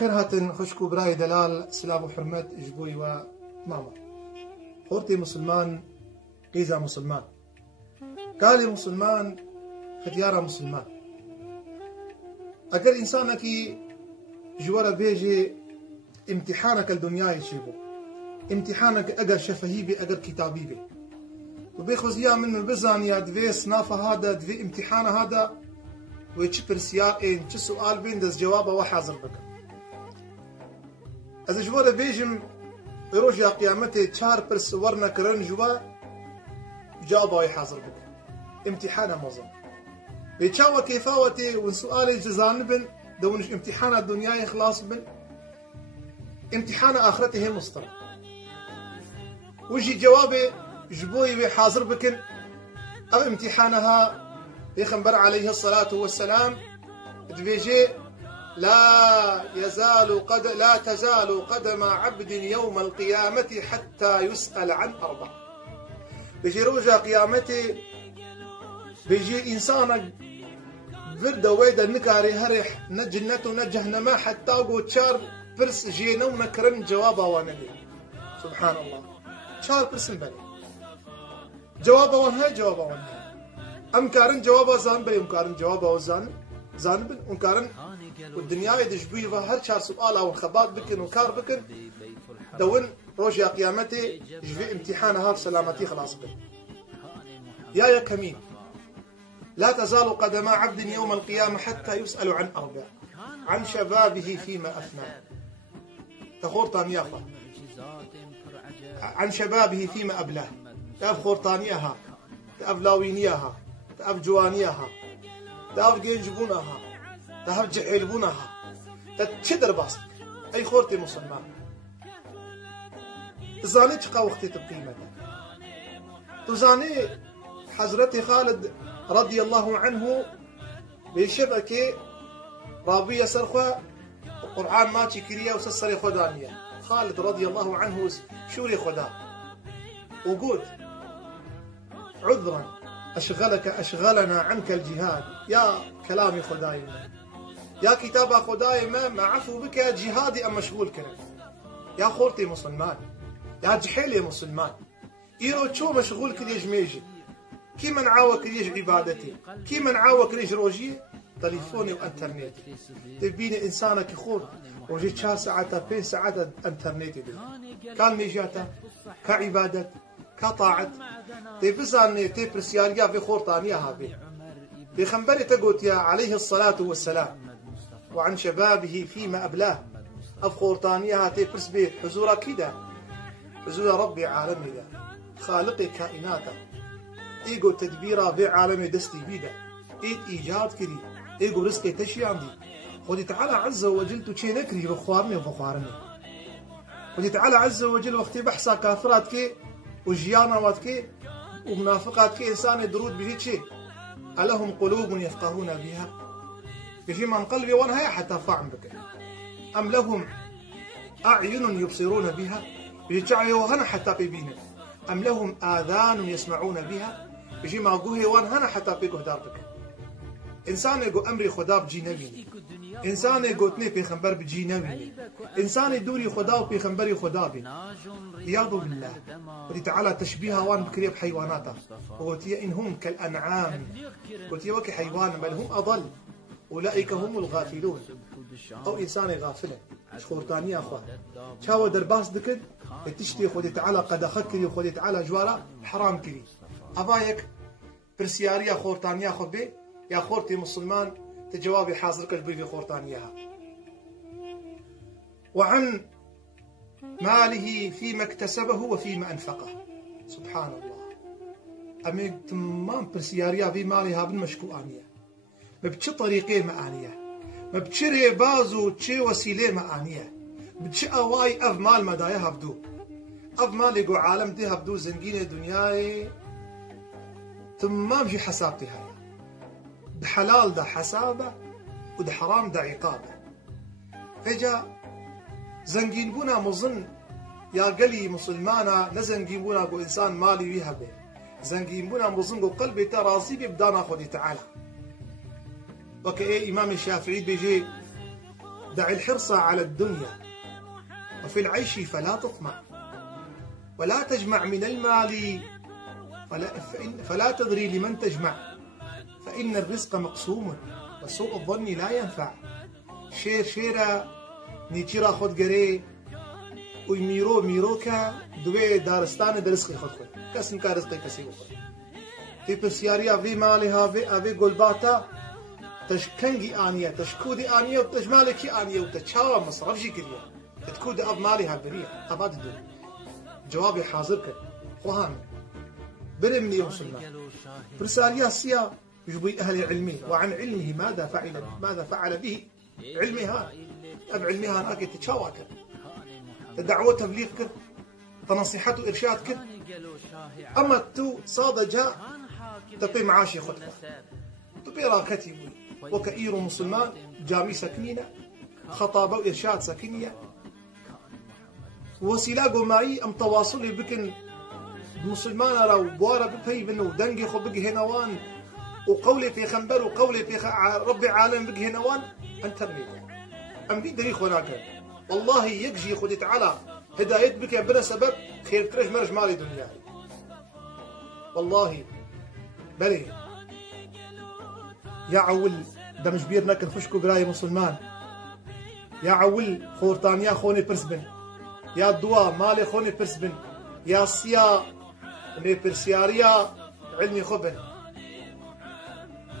بخير هاتن خشكو براي دلال سلام وحرمت جبوي وماما خورتي مسلمان قيزا مسلمان قالي مسلمان ختيارة مسلمان اگر انسانك جوارا بيجي امتحانك الدنيا يشيبو امتحانك اگر شفهي بي اگر كتابي بي وبيخوز يا من البزان يا دوي صنافة هذا دوي امتحان هذا ويتش برسيار تش سؤال بين دز جوابه وحاضر بك از جوارا بيجم يروج يا قيامته تشار برس ورنا كرن جوا جوابه حاضر بك امتحان مظن بيتشاوى كيفاوتي وسؤال جزان بن دونش امتحان الدنيا يخلاص بن امتحان آخرته مصطر وجي جوابي جبوي حاضر بكن أو امتحانها يخنبر عليه الصلاة والسلام دبيجي لا تزال قدم عبد يوم القيامة حتى يسأل عن أربع بيجي روجا قيامتي بيجي إنسان فردا ويدا نكاري هرح نجنته نجهنما حتى قو تشار برس جينا ونكرن جوابا ونبي سبحان الله تشار برس بني جوابا ونهي جوابا ونهي أم كارن جوابا زان بي أم كارن جوابا وزان زان بن أم كارن والدنيا يدجبوي هر شار سؤال أو خبات بكن وكار بكن دون روجيا قيامتي جفي امتحانها بسلامتي خلاص بن يا كمين لا تزال قدم عبد يوم القيامة حتى يسأل عن أربع عن شبابه فيما أفنى تخور طانياها عن شبابه فيما أبلاه تأف خورطانيها تأف لاوينيها تأف جوانيها تأف جيجبونها تأف جحيلبونها تتشدر باسك أي خورتي مسلمان زاني تشقى وقتي تبقيمة تزاني حضرتي خالد رضي الله عنه بشبكة رابية سرخة القرآن ما تكريه وسسري خدانية خالد رضي الله عنه شوري خدا وقود عذرا أشغلنا عنك الجهاد يا كلامي خدايما يا كتاب خدايما ما عفو بك جهادي أم مشغول كنا يا خورتي مسلمان يا جحيلي مسلمان إيرو شو مشغول كليج ميجي كي من عاوك ليش عبادتي كي من عاوك ليش روجي تليفوني وانترنت تبيني انسانك يخور روجي 4 ساعات 5 ساعات انترنت دي كان ميجاتا كعبادة كطاعة تبزاني تبرسياريا في خورطانيا هابي بخنبري تقوت يا عليه الصلاة والسلام وعن شبابه فيما أبلاه أفخورطانيا تبرس بيه حزورا كده حزور ربي عالمي ده خالقي كائناته إيجو تدبيرا في عالم دستي بيدا إيد إيجاد كري إيجو رزقي تشي عندي خدي تعالى عز وجل تشي نكري بخوارني وبخوارني خدي تعالى عز وجل وقتي بحثا كافرات كي وجيانا واتكي ومنافقات كي إنسان درود بجي شيء ألهم قلوب يفقهون بها بجي من قلبي وانا هي حتى فاعم بك أم لهم أعين يبصرون بها بجي تعالى وهنا حتى بيبينك أم لهم آذان يسمعون بها بيجي ما قوه وان هنا حتى بيقو داربك إنسان يقو أمري خدا بجي نبيني إنسان يقو تني بيخنبر بجي نبيني إنسان يدوري خدا وبيخنبري خدا بي رياض بالله ودي تعالى تشبيها وان بكريب حيواناتا وقلتي إنهم كالأنعام قلتي وكي حيوان بل هم أضل أولئك هم الغافلون أو إنسان غافلة شخورتانية أخوان شاو درباس دكد تشتي خودي تعالى قد أخكري وخودي تعالى جوارا حرام كري أبايك برسياريا خورتانيا خود بي يا خورتي مسلمان تجوابي حاضر كجبي في خورتانيها وعن ماله فيما اكتسبه وفيما أنفقه سبحان الله أمي تمام برسياريا في مالها بالمشكو آنية ما بتش طريقي معانية ما بتشري بازو تشي وسيلة معانية بتش أواي أف مال مدايا هبدو أف مال يقو عالم دي هبدو زنقين دنياي تمام جي حسابتي هاي بحلال ده حسابه وده حرام ده عقابه فجأة زنقين بونا مظن يا قلي مسلمانا نزنقين بونا قو إنسان مالي ويهبه زنقين بونا مظن قو قلبي ترازي ببدانا خودي تعالى وكأي إمام الشافعي بيجي دع الحرص على الدنيا وفي العيش فلا تطمع، ولا تجمع من المال فلا تدري لمن تجمع، فإن الرزق مقسوم وسوء الظن لا ينفع. شيرا نيتشيرا خود غري ويميرو ميروكا دوي دارستان درسخي خود كسن کا رزقي كسي وخود في بسياريا في مالها في قلباتا تشكنجي آنية تشكودي آنية وتجمالكي آنية وتشاوى مصرف جي كريا تتكود أب مالها بريا أباد الدول. جوابي حاضر كر خوهان برمني مسلمان برساليا سيا يجبي أهل العلمي وعن علمه ماذا فعل به علمها أب علمها ناكي تشاوى كر الدعوة تبليغ كر تنصيحة وإرشاد كر. أما تو صاد جاء تبي معاشي خطبة تبي راكتي وكئير مسلمان جامي سكنينة خطابة وإرشاد سكنية وسيلة قمائي أم تواصلي بكن مسلمان راو بوارا ببهي بنو دنجي خو بقي هنوان وقولي في خنبر وقولي في ربي عالم بقي هنوان انترنت أم دي دريخ وناك والله يكجي خدي تعالى هدايت بك بلا سبب خير ترج مرج مالي دنياي والله بلي يا عول دمج بيرنا كنخشكو براي مسلمان يا عول خورتانيا خوني برسبن يا دوا مالي خوني برسبن يا سيا مي برسياريا علمي خبن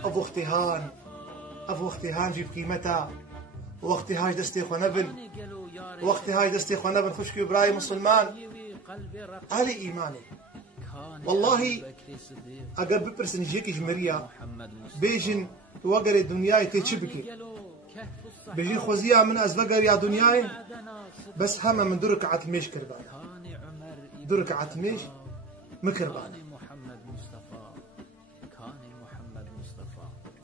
ابو اختهان جيب قيمتها وقتي هاي دستي خونبن خشكو براي مسلمان علي ايماني والله اگر بپرسن جيكي جمريا بيجن توقر الدنيا تيشبكي بيجي خوزيا من ازوقر يا دنياي بس هما من درك عتميش كربان درك عتميش مكربان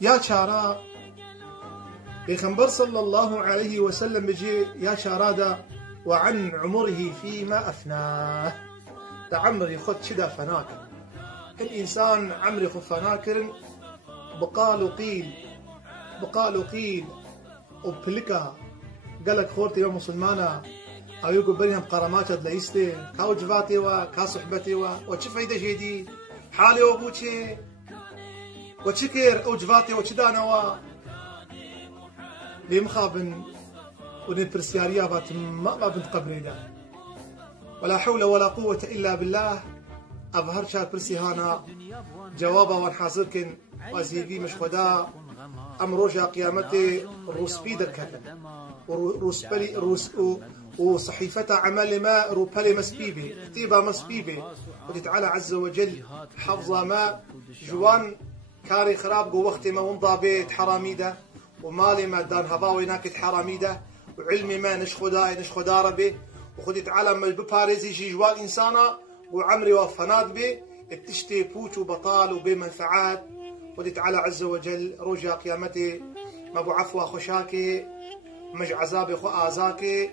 يا شارع بيغمبر صلى الله عليه وسلم بيجي يا شارادا وعن عمره فيما أفناه تعمر يخد شدا فناكر الإنسان عمر يخد فناكر بقالوا قيل وبلكا قالك خورتي يا مسلمانا أو يقول بينهم قرامات ليستي كاوجباتي وكاصحبتي وش فايدة جديد حالي وبوشي وشكر أوجباتي وشدانا لي مخابن ونبرسياريا بات ما بنت قبري دا ولا حول ولا قوة إلا بالله. أظهر شاب برسي هانا جوابا ونحاصركن وزيبي مش خدا أمروجا قيامتي روس بيدر كتن روس وصحيفة عمل ما روبالي مسبيبي كتيبة مسبيبي وتتعالى عز وجل حفظ ما جوان كاري خراب قو وقت ما ونضى بيت حراميدة ومالي ما دان هباوي ناكت حراميدة وعلمي ما نش خدا ربي وخدي تعالى ما بباريزي جي جوال إنسانا وعمري وفناد بي التشتي بوش وبطال وبمنفعات خدي تعالى عز وجل رجع قيامتي ما بو عفوا خشاكي مج عذابي خو آزاكي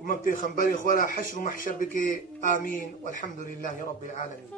وما بتي خنبري خولا حشر ومحشر بك آمين والحمد لله رب العالمين.